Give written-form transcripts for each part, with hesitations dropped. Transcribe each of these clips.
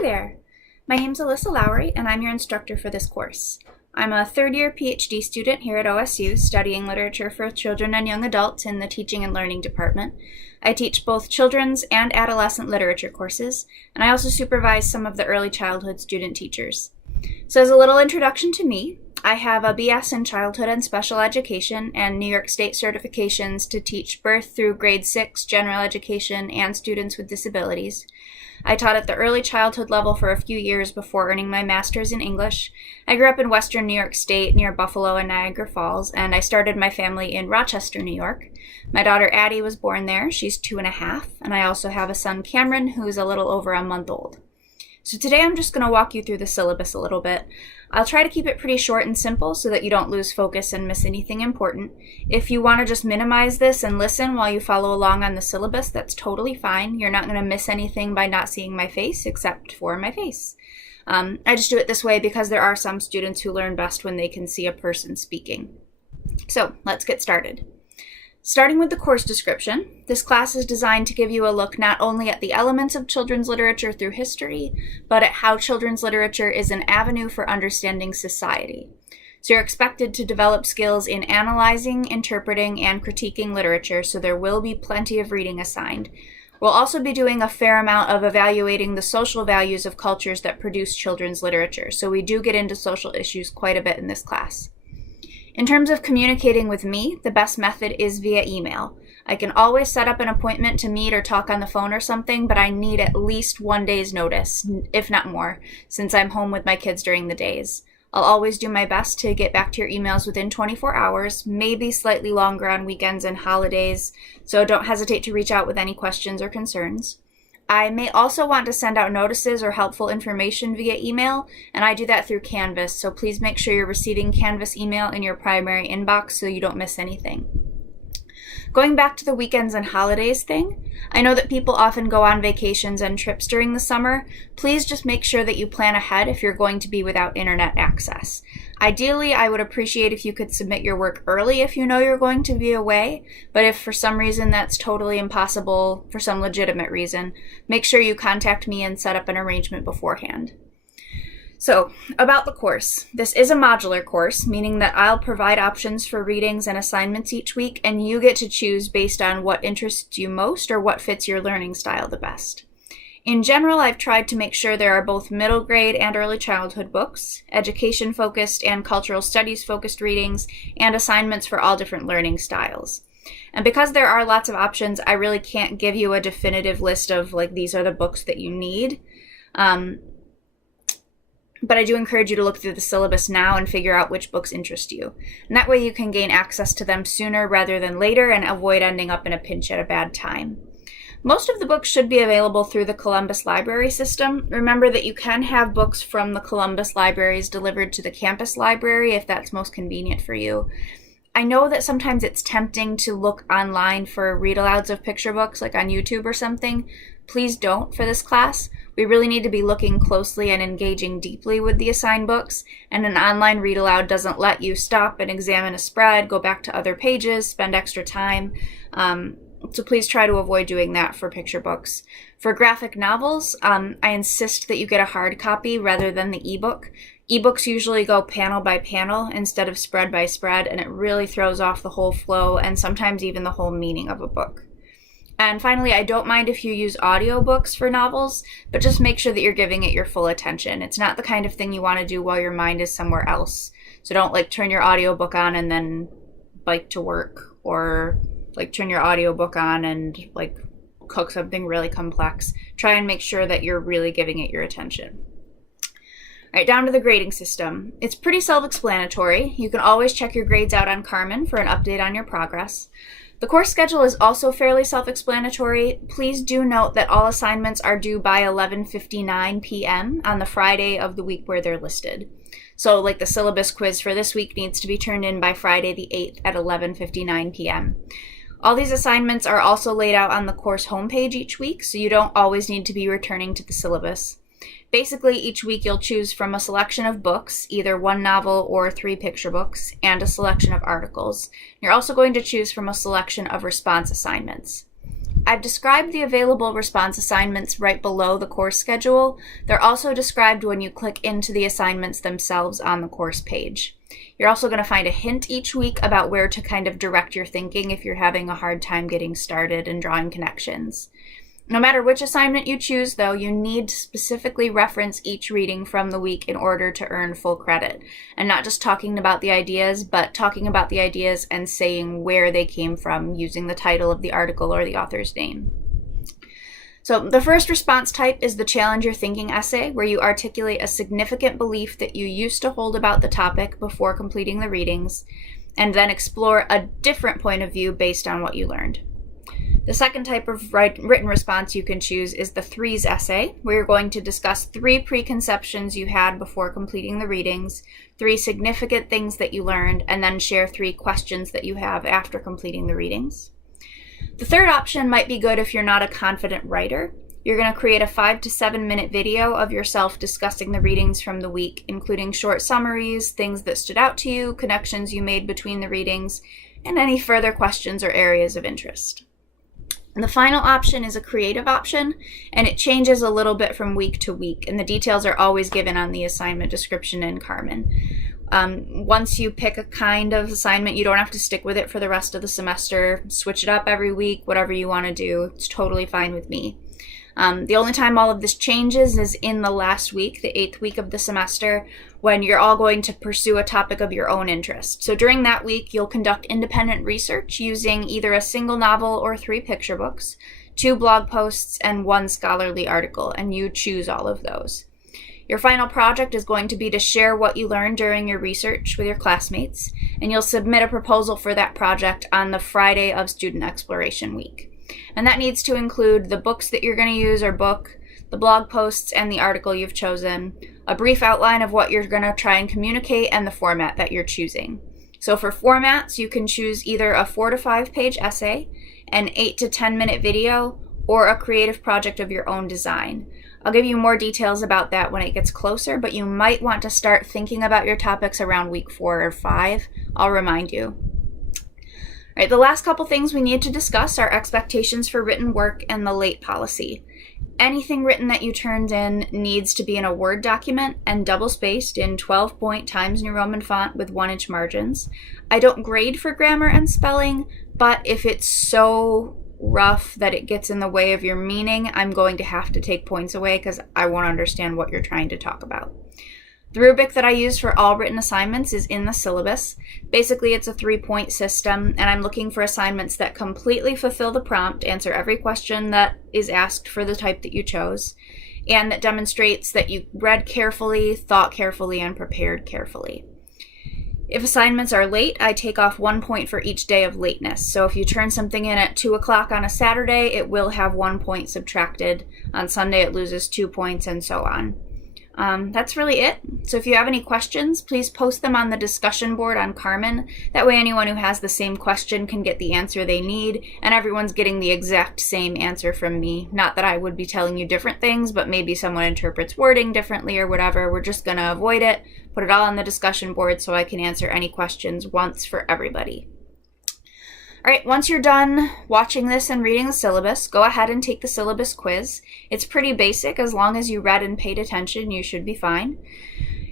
Hi there. My name's Alyssa Lowry, and I'm your instructor for this course. I'm a third-year PhD student here at OSU studying literature for children and young adults in the Teaching and Learning department. I teach both children's and adolescent literature courses, and I also supervise some of the early childhood student teachers. So as a little introduction to me, I have a BS in Childhood and Special Education and New York State certifications to teach birth through grade 6 general education and students with disabilities. I taught at the early childhood level for a few years before earning my master's in English. I grew up in western New York State near Buffalo and Niagara Falls, and I started my family in Rochester, New York. My daughter Addie was born there. She's 2.5, and I also have a son Cameron who's a little over a month old. So today I'm just going to walk you through the syllabus a little bit. I'll try to keep it pretty short and simple so that you don't lose focus and miss anything important. If you want to just minimize this and listen while you follow along on the syllabus, that's totally fine. You're not going to miss anything by not seeing my face except for my face. I just do it this way because there are some students who learn best when they can see a person speaking. So let's get started. Starting with the course description, this class is designed to give you a look not only at the elements of children's literature through history, but at how children's literature is an avenue for understanding society. So you're expected to develop skills in analyzing, interpreting, and critiquing literature, so there will be plenty of reading assigned. We'll also be doing a fair amount of evaluating the social values of cultures that produce children's literature, so we do get into social issues quite a bit in this class. In terms of communicating with me, the best method is via email. I can always set up an appointment to meet or talk on the phone or something, but I need at least 1 day's notice, if not more, since I'm home with my kids during the days. I'll always do my best to get back to your emails within 24 hours, maybe slightly longer on weekends and holidays, so don't hesitate to reach out with any questions or concerns. I may also want to send out notices or helpful information via email, and I do that through Canvas, so please make sure you're receiving Canvas email in your primary inbox so you don't miss anything. Going back to the weekends and holidays thing, I know that people often go on vacations and trips during the summer. Please just make sure that you plan ahead if you're going to be without internet access. Ideally, I would appreciate if you could submit your work early if you know you're going to be away, but if for some reason that's totally impossible, for some legitimate reason, make sure you contact me and set up an arrangement beforehand. So, about the course. This is a modular course, meaning that I'll provide options for readings and assignments each week, and you get to choose based on what interests you most or what fits your learning style the best. In general, I've tried to make sure there are both middle grade and early childhood books, education-focused and cultural studies-focused readings, and assignments for all different learning styles. And because there are lots of options, I really can't give you a definitive list of, these are the books that you need. But I do encourage you to look through the syllabus now and figure out which books interest you. And that way you can gain access to them sooner rather than later and avoid ending up in a pinch at a bad time. Most of the books should be available through the Columbus Library system. Remember that you can have books from the Columbus libraries delivered to the campus library if that's most convenient for you. I know that sometimes it's tempting to look online for read-alouds of picture books, like on YouTube or something. Please don't for this class. We really need to be looking closely and engaging deeply with the assigned books, and an online read-aloud doesn't let you stop and examine a spread, go back to other pages, spend extra time. So please try to avoid doing that for picture books. For graphic novels, I insist that you get a hard copy rather than the ebook. Ebooks usually go panel by panel instead of spread by spread, and it really throws off the whole flow and sometimes even the whole meaning of a book. And finally, I don't mind if you use audiobooks for novels, but just make sure that you're giving it your full attention. It's not the kind of thing you want to do while your mind is somewhere else. So don't turn your audiobook on and then bike to work, or turn your audiobook on and cook something really complex. Try and make sure that you're really giving it your attention. All right, down to the grading system. It's pretty self-explanatory. You can always check your grades out on Carmen for an update on your progress. The course schedule is also fairly self-explanatory. Please do note that all assignments are due by 11:59 p.m. on the Friday of the week where they're listed. So the syllabus quiz for this week needs to be turned in by Friday the 8th at 11:59 p.m. All these assignments are also laid out on the course homepage each week, so you don't always need to be returning to the syllabus. Basically, each week you'll choose from a selection of books, either one novel or 3 picture books, and a selection of articles. You're also going to choose from a selection of response assignments. I've described the available response assignments right below the course schedule. They're also described when you click into the assignments themselves on the course page. You're also going to find a hint each week about where to kind of direct your thinking if you're having a hard time getting started and drawing connections. No matter which assignment you choose, though, you need to specifically reference each reading from the week in order to earn full credit. And not just talking about the ideas, but talking about the ideas and saying where they came from using the title of the article or the author's name. So the first response type is the challenge your thinking essay, where you articulate a significant belief that you used to hold about the topic before completing the readings, and then explore a different point of view based on what you learned. The second type of written response you can choose is the threes essay, where you're going to discuss 3 preconceptions you had before completing the readings, 3 significant things that you learned, and then share 3 questions that you have after completing the readings. The third option might be good if you're not a confident writer. You're going to create a 5 to 7 minute video of yourself discussing the readings from the week, including short summaries, things that stood out to you, connections you made between the readings, and any further questions or areas of interest. And the final option is a creative option, and it changes a little bit from week to week, and the details are always given on the assignment description in Carmen. Once you pick a kind of assignment, you don't have to stick with it for the rest of the semester. Switch it up every week, whatever you want to do. It's totally fine with me. The only time all of this changes is in the last week, the 8th week of the semester, when you're all going to pursue a topic of your own interest. So during that week, you'll conduct independent research using either a single novel or 3 picture books, 2 blog posts, and 1 scholarly article, and you choose all of those. Your final project is going to be to share what you learned during your research with your classmates, and you'll submit a proposal for that project on the Friday of Student Exploration Week. And that needs to include the books that you're going to use or book, the blog posts and the article you've chosen, a brief outline of what you're going to try and communicate, and the format that you're choosing. So for formats, you can choose either a 4 to 5 page essay, an 8 to 10 minute video, or a creative project of your own design. I'll give you more details about that when it gets closer, but you might want to start thinking about your topics around week 4 or 5. I'll remind you. All right, the last couple things we need to discuss are expectations for written work and the late policy. Anything written that you turned in needs to be in a Word document and double-spaced in 12-point Times New Roman font with 1-inch margins. I don't grade for grammar and spelling, but if it's so rough that it gets in the way of your meaning, I'm going to have to take points away because I won't understand what you're trying to talk about. The rubric that I use for all written assignments is in the syllabus. Basically, it's a 3-point system, and I'm looking for assignments that completely fulfill the prompt, answer every question that is asked for the type that you chose, and that demonstrates that you read carefully, thought carefully, and prepared carefully. If assignments are late, I take off 1 point for each day of lateness. So if you turn something in at 2 o'clock on a Saturday, it will have 1 point subtracted. On Sunday, it loses 2 points, and so on. That's really it. So if you have any questions, please post them on the discussion board on Carmen. That way anyone who has the same question can get the answer they need, and everyone's getting the exact same answer from me. Not that I would be telling you different things, but maybe someone interprets wording differently or whatever. We're just going to avoid it, put it all on the discussion board so I can answer any questions once for everybody. All right, once you're done watching this and reading the syllabus, go ahead and take the syllabus quiz. It's pretty basic. As long as you read and paid attention, you should be fine.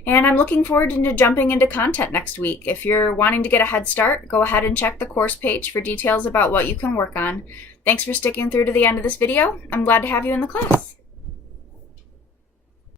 And I'm looking forward to jumping into content next week. If you're wanting to get a head start, go ahead and check the course page for details about what you can work on. Thanks for sticking through to the end of this video. I'm glad to have you in the class.